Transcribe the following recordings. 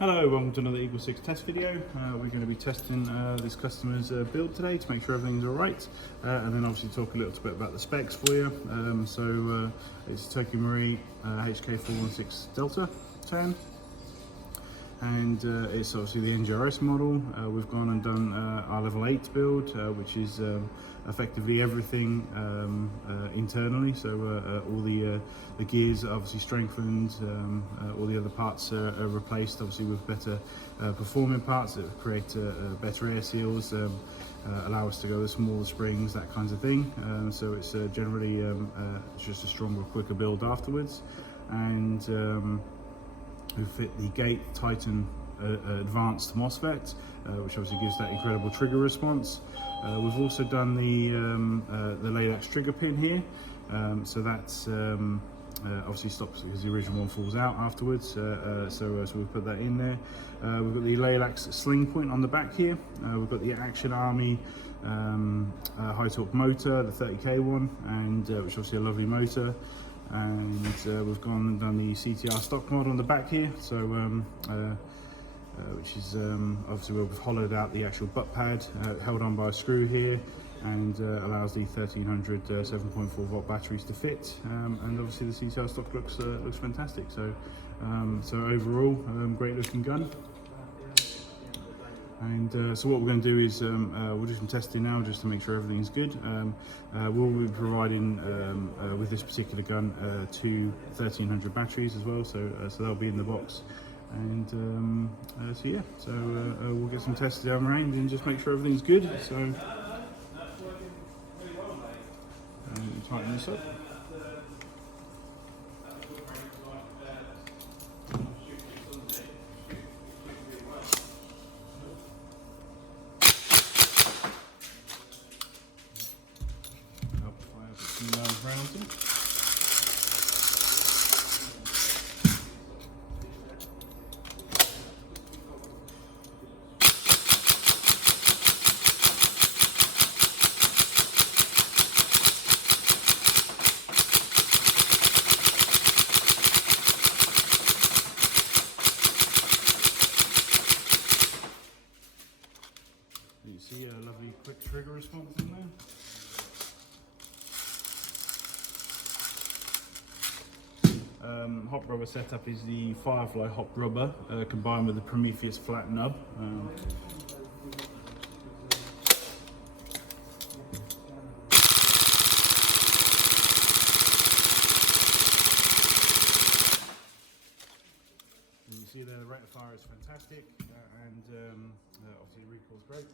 Hello, welcome to another EagleSix test video. We're going to be testing this customer's build today to make sure everything's alright, and then obviously talk a little bit about the specs for you. It's Turkey Marie HK416 Delta 10, and it's obviously the NGRS model. We've gone and done our level 8 build, which is effectively everything internally, so all the gears are obviously strengthened, all the other parts are replaced, obviously with better performing parts that create better air seals, allow us to go with smaller springs, that kind of thing. So it's generally just a stronger, quicker build afterwards. And we fit the Gate Titan advanced MOSFET, which obviously gives that incredible trigger response. We've also done the Laylax trigger pin here, so that's obviously stops because the original one falls out afterwards. So we've put that in there. We've got the Laylax sling point on the back here. We've got the Action Army high torque motor, the 30k one, and which is obviously a lovely motor. And we've gone and done the CTR stock mod on the back here, so which is obviously we've hollowed out the actual butt pad, held on by a screw here, and allows the 1300 7.4 volt batteries to fit. And obviously the CTR stock looks fantastic. So overall, great looking gun. And so what we're going to do is we'll do some testing now just to make sure everything's good. We'll be providing with this particular gun two 1300 batteries as well, so they'll be in the box. And so yeah, so we'll get some tests down the range and just make sure everything's good. So tighten this up. You see a lovely quick trigger response in there. Hot rubber setup is the Firefly hot rubber combined with the Prometheus Flat Nub. You see the rectifier is fantastic, and obviously the recoil is great.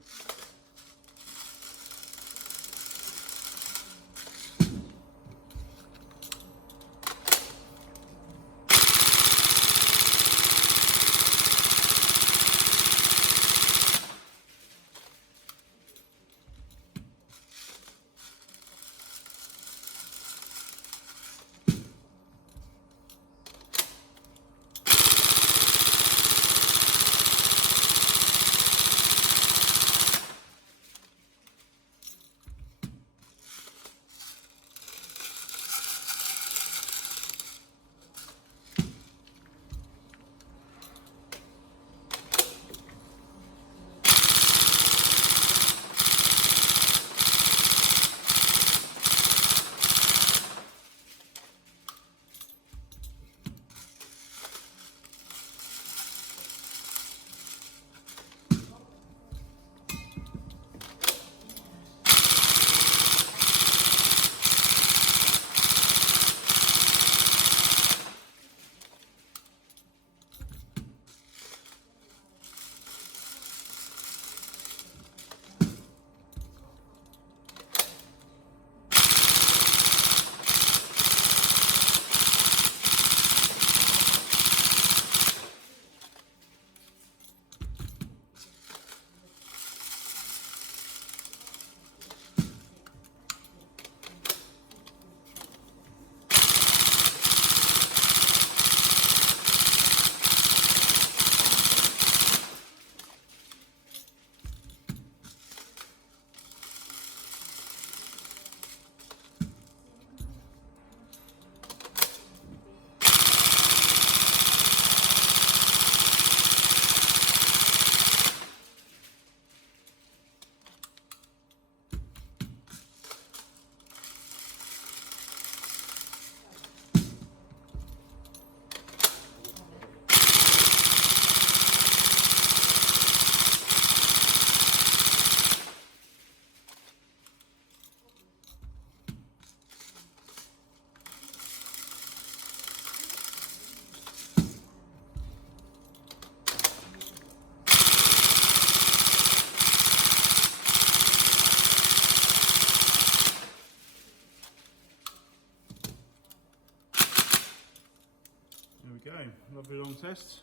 test.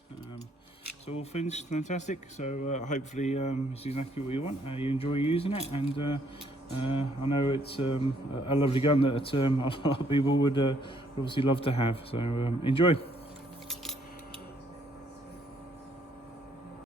So all finished, fantastic. So hopefully it's exactly what you want. You enjoy using it, and I know it's a lovely gun that a lot of people would obviously love to have. So enjoy.